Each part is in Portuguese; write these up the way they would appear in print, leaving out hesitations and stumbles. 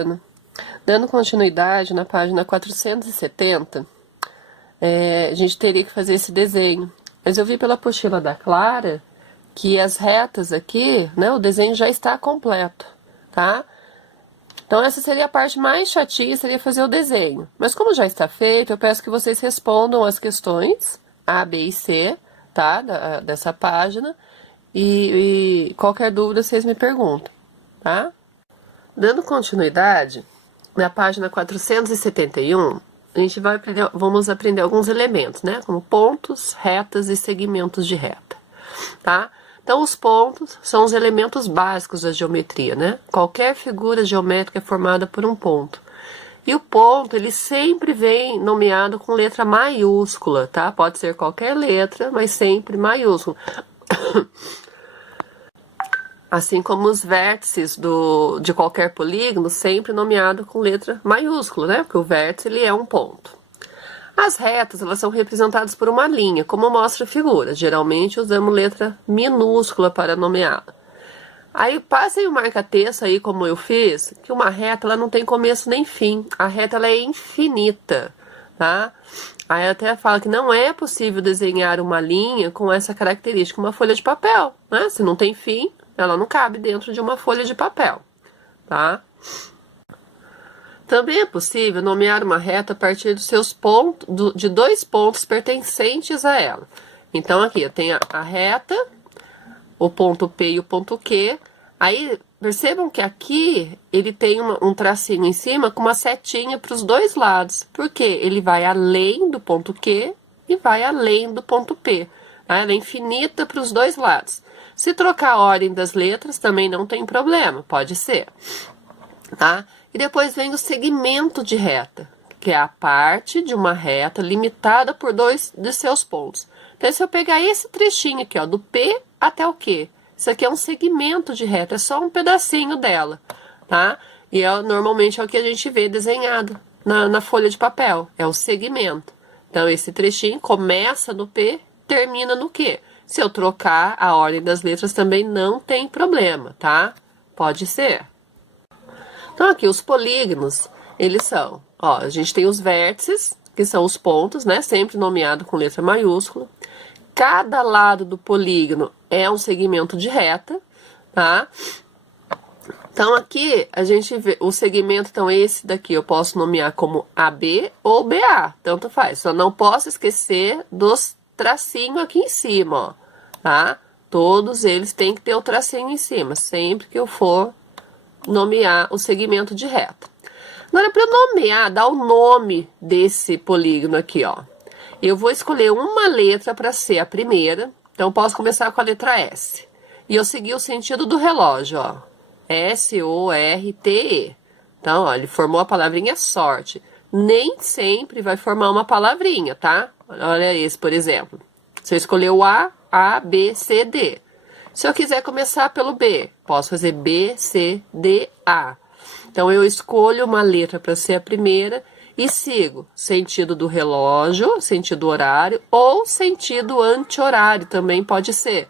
Ana. Dando continuidade na página 470, a gente teria que fazer esse desenho. Mas eu vi pela apostila da Clara que as retas aqui, né, o desenho já está completo, tá? Então essa seria a parte mais chatinha, seria fazer o desenho. Mas como já está feito, eu peço que vocês respondam as questões A, B e C, tá? Dessa página. E qualquer dúvida vocês me perguntam, tá? Dando continuidade, na página 471, a gente vamos aprender alguns elementos, né? Como pontos, retas e segmentos de reta, tá? Então, os pontos são os elementos básicos da geometria, né? Qualquer figura geométrica é formada por um ponto. E o ponto, ele sempre vem nomeado com letra maiúscula, tá? Pode ser qualquer letra, mas sempre maiúscula. Assim como os vértices de qualquer polígono, sempre nomeado com letra maiúscula, né? Porque o vértice, ele é um ponto. As retas, elas são representadas por uma linha, como mostra a figura. Geralmente usamos letra minúscula para nomeá-la. Aí passem o marca-texto aí, como eu fiz, que uma reta, ela não tem começo nem fim. A reta, ela é infinita, tá? Aí até fala que não é possível desenhar uma linha com essa característica, uma folha de papel, né? Se não tem fim, ela não cabe dentro de uma folha de papel, tá? Também é possível nomear uma reta a partir dos seus pontos, de dois pontos pertencentes a ela. Então, aqui eu tenho a reta, o ponto P e o ponto Q. Aí, percebam que aqui ele tem um tracinho em cima com uma setinha para os dois lados. Porque ele vai além do ponto Q e vai além do ponto P. Tá? Ela é infinita para os dois lados. Se trocar a ordem das letras, também não tem problema, pode ser. Tá? E depois vem o segmento de reta, que é a parte de uma reta limitada por dois de seus pontos. Então, se eu pegar esse trechinho aqui, ó, do P até o Q, isso aqui é um segmento de reta, é só um pedacinho dela, tá? E normalmente é o que a gente vê desenhado na folha de papel, é o segmento. Então, esse trechinho começa no P, termina no Q. Se eu trocar a ordem das letras também não tem problema, tá? Pode ser. Então, aqui, os polígonos, eles são, ó, a gente tem os vértices, que são os pontos, né, sempre nomeado com letra maiúscula. Cada lado do polígono é um segmento de reta, tá? Então, aqui, a gente vê, o segmento, então, esse daqui eu posso nomear como AB ou BA, tanto faz. Só não posso esquecer dos tracinhos aqui em cima, ó, tá? Todos eles têm que ter o tracinho em cima, sempre que eu for nomear o segmento de reta. Agora, para eu nomear, dar o nome desse polígono aqui, ó. Eu vou escolher uma letra para ser a primeira. Então, posso começar com a letra S. E eu segui o sentido do relógio, ó. S-O-R-T-E. Então, ó, ele formou a palavrinha sorte. Nem sempre vai formar uma palavrinha, tá? Olha esse, por exemplo. Se eu escolher o A, B, C, D. Se eu quiser começar pelo B, posso fazer B, C, D, A. Então, eu escolho uma letra para ser a primeira e sigo sentido do relógio, sentido horário, ou sentido anti-horário também pode ser,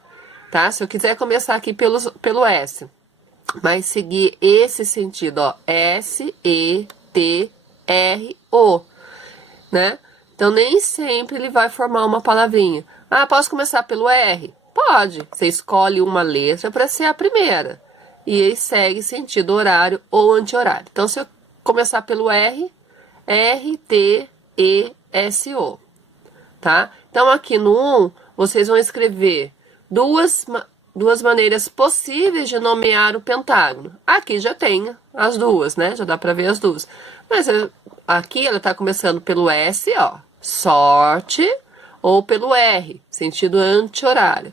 tá? Se eu quiser começar aqui pelo S, mas seguir esse sentido, ó, S, E, T, R, O, né? Então, nem sempre ele vai formar uma palavrinha. Ah, posso começar pelo R? Pode, você escolhe uma letra para ser a primeira. E aí segue sentido horário ou anti-horário. Então, se eu começar pelo R, R-T-E-S-O, tá? Então, aqui no 1, vocês vão escrever duas maneiras possíveis de nomear o pentágono. Aqui já tem as duas, né? Já dá para ver as duas. Mas aqui ela tá começando pelo S, ó, sorte, ou pelo R, sentido anti-horário.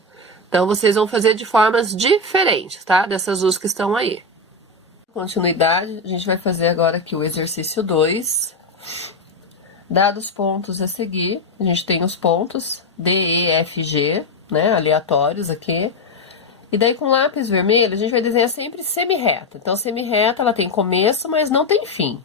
Então, vocês vão fazer de formas diferentes, tá? Dessas duas que estão aí. Continuidade, a gente vai fazer agora aqui o exercício 2. Dados pontos a seguir, a gente tem os pontos D, E, F, G, né? Aleatórios aqui. E daí, com lápis vermelho, a gente vai desenhar sempre semi-reta. Então, semi-reta, ela tem começo, mas não tem fim.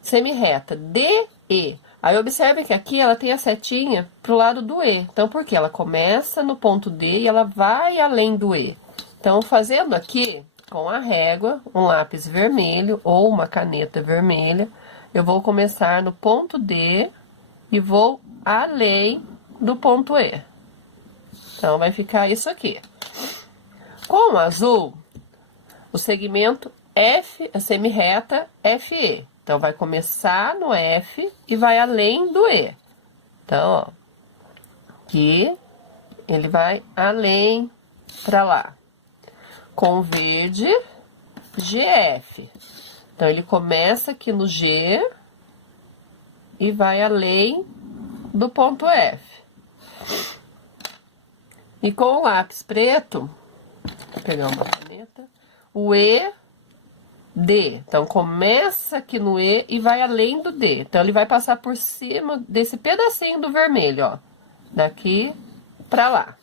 Semi-reta, D, E. Aí, observe que aqui ela tem a setinha pro lado do E. Então, por quê? Ela começa no ponto D e ela vai além do E. Então, fazendo aqui, com a régua, um lápis vermelho ou uma caneta vermelha, eu vou começar no ponto D e vou além do ponto E. Então, vai ficar isso aqui. Com o azul, o segmento F, a semirreta FE. Então, vai começar no F e vai além do E. Então, ó, aqui, ele vai além pra lá. Com o verde, GF. Então, ele começa aqui no G e vai além do ponto F. E com o lápis preto, vou pegar uma caneta, o E, D. Então, começa aqui no E e vai além do D. Então, ele vai passar por cima desse pedacinho do vermelho, ó. Daqui pra lá,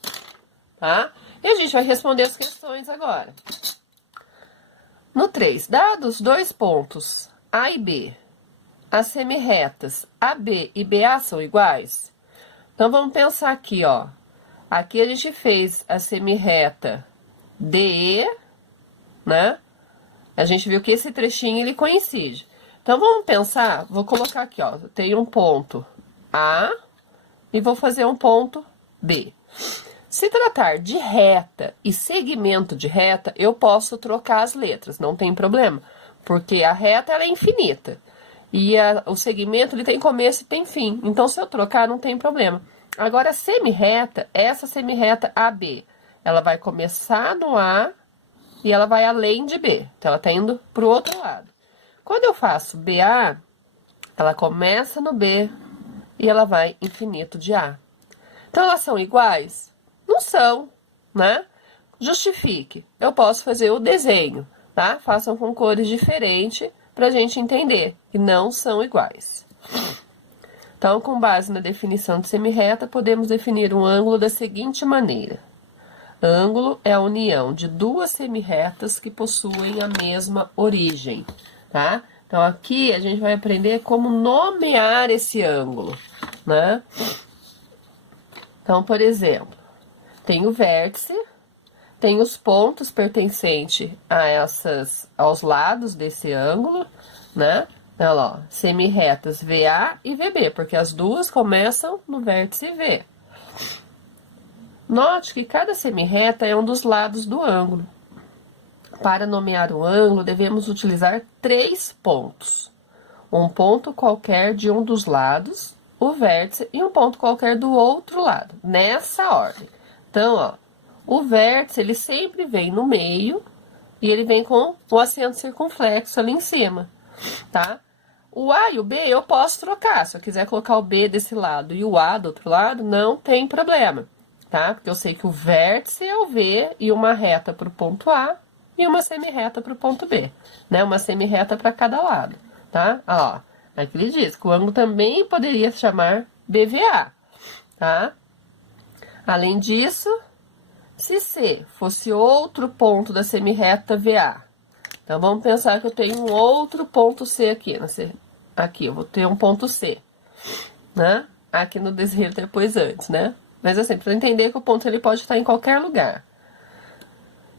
tá? E a gente vai responder as questões agora. No 3, dados dois pontos A e B, as semirretas AB e BA são iguais? Então, vamos pensar aqui, ó. Aqui a gente fez a semirreta DE, né? A gente viu que esse trechinho, ele coincide. Então, vamos pensar, vou colocar aqui, ó. Tem um ponto A e vou fazer um ponto B. Se tratar de reta e segmento de reta, eu posso trocar as letras, não tem problema. Porque a reta, ela é infinita. E o segmento, ele tem começo e tem fim. Então, se eu trocar, não tem problema. Agora, a semirreta, essa semirreta AB, ela vai começar no A e ela vai além de B. Então, ela tá indo pro outro lado. Quando eu faço BA, ela começa no B e ela vai infinito de A. Então, elas são iguais? Não são, né? Justifique. Eu posso fazer o desenho, tá? Façam com cores diferentes pra gente entender que não são iguais. Então, com base na definição de semirreta, podemos definir um ângulo da seguinte maneira. Ângulo é a união de duas semirretas que possuem a mesma origem, tá? Então, aqui a gente vai aprender como nomear esse ângulo, né? Então, por exemplo, tem o vértice, tem os pontos pertencentes aos lados desse ângulo, né? Olha lá, ó, semirretas VA e VB, porque as duas começam no vértice V. Note que cada semirreta é um dos lados do ângulo. Para nomear o ângulo, devemos utilizar 3 pontos. Um ponto qualquer de um dos lados, o vértice, e um ponto qualquer do outro lado, nessa ordem. Então, ó, o vértice, ele sempre vem no meio, e ele vem com o acento circunflexo ali em cima, tá? O A e o B eu posso trocar. Se eu quiser colocar o B desse lado e o A do outro lado, não tem problema, tá? Porque eu sei que o vértice é o V e uma reta para o ponto A e uma semirreta para o ponto B, né? Uma semirreta para cada lado, tá? Ó, aqui ele diz que o ângulo também poderia se chamar BVA, tá? Além disso, se C fosse outro ponto da semirreta VA, então, vamos pensar que eu tenho um outro ponto C aqui. Aqui, eu vou ter um ponto C, né? Aqui no desenho depois antes, né? Mas assim, para entender que o ponto ele pode estar em qualquer lugar.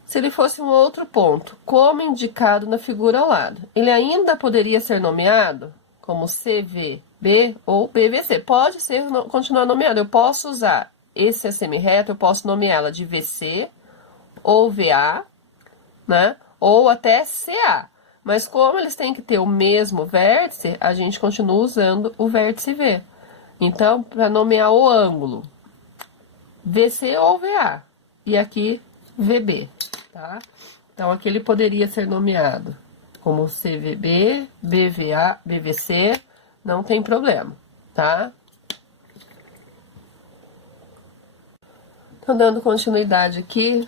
Se ele fosse um outro ponto, como indicado na figura ao lado, ele ainda poderia ser nomeado como CVB ou BVC. Pode ser, continuar nomeado. Eu posso usar esse semirreto, eu posso nomeá-la de VC ou VA, né? Ou até CA. Mas como eles têm que ter o mesmo vértice, a gente continua usando o vértice V. Então, para nomear o ângulo, VC ou VA. E aqui, VB, tá? Então, aqui ele poderia ser nomeado como CVB, BVA, BVC, não tem problema, tá? Então, dando continuidade aqui,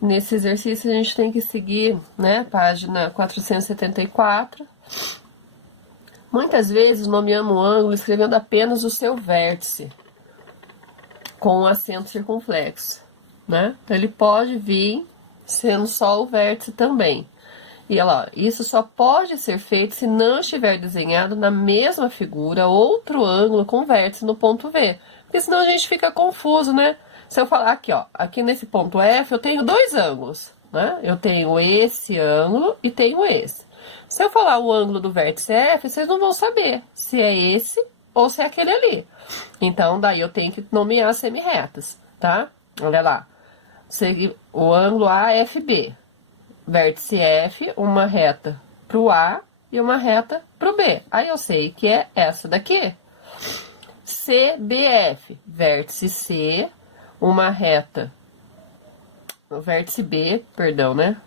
nesse exercício a gente tem que seguir, né, página 474. Muitas vezes nomeamos um ângulo escrevendo apenas o seu vértice, com um acento circunflexo, né? Então, ele pode vir sendo só o vértice também. E olha lá, isso só pode ser feito se não estiver desenhado na mesma figura outro ângulo com vértice no ponto V. Porque senão a gente fica confuso, né? Se eu falar aqui, ó, aqui nesse ponto F eu tenho dois ângulos, né? Eu tenho esse ângulo e tenho esse. Se eu falar o ângulo do vértice F, vocês não vão saber se é esse ou se é aquele ali. Então, daí eu tenho que nomear as semi-retas, tá? Olha lá. O ângulo AFB. Vértice F, uma reta pro A e uma reta pro B. Aí eu sei que é essa daqui. CBF, vértice C, uma reta, vértice B, perdão, né?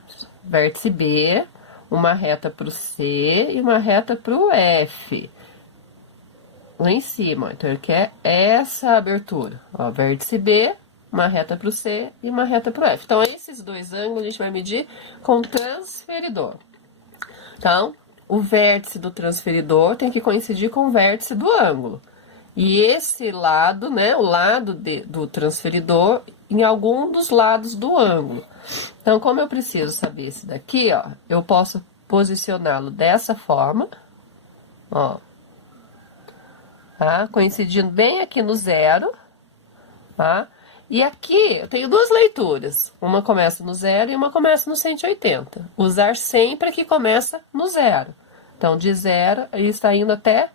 Vértice B, uma reta pro C e uma reta pro F. Lá em cima, então ele quer essa abertura. Ó, vértice B, uma reta pro C e uma reta pro F. Então, esses dois ângulos a gente vai medir com transferidor. Então, o vértice do transferidor tem que coincidir com o vértice do ângulo. E esse lado, né, o lado do transferidor, em algum dos lados do ângulo. Então, como eu preciso saber esse daqui, ó, eu posso posicioná-lo dessa forma, ó, tá? Coincidindo bem aqui no zero, tá? E aqui eu tenho duas leituras, uma começa no zero e uma começa no 180. Usar sempre a que começa no zero. Então, de zero, ele está indo até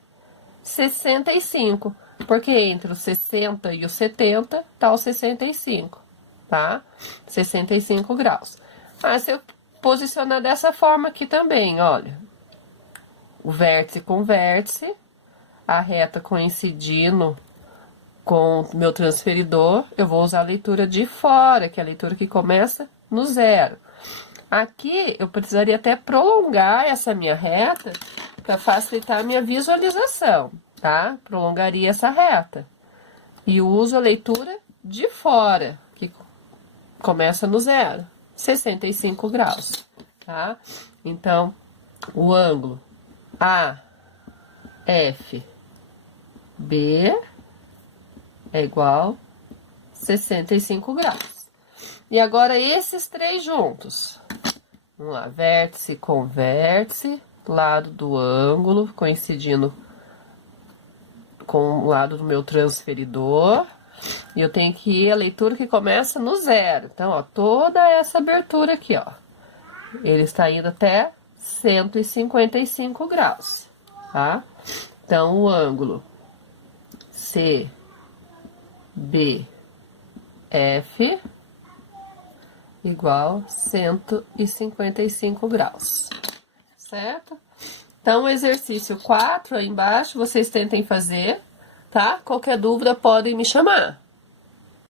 65, porque entre o 60 e o 70 tá o 65, tá? 65 graus. Mas se eu posicionar dessa forma aqui também, olha, o vértice com vértice, a reta coincidindo com o meu transferidor, eu vou usar a leitura de fora, que é a leitura que começa no zero. Aqui, eu precisaria até prolongar essa minha reta para facilitar a minha visualização, tá? Prolongaria essa reta. E uso a leitura de fora, que começa no zero, 65 graus, tá? Então, o ângulo AFB é igual a 65 graus. E agora, esses três juntos. Vamos lá, vértice com vértice, lado do ângulo, coincidindo com o lado do meu transferidor. E eu tenho que ir a leitura que começa no zero. Então, ó, toda essa abertura aqui, ó. Ele está indo até 155 graus, tá? Então, o ângulo CBF igual 155 graus, certo? Então, o exercício 4 aí embaixo, vocês tentem fazer, tá? Qualquer dúvida, podem me chamar.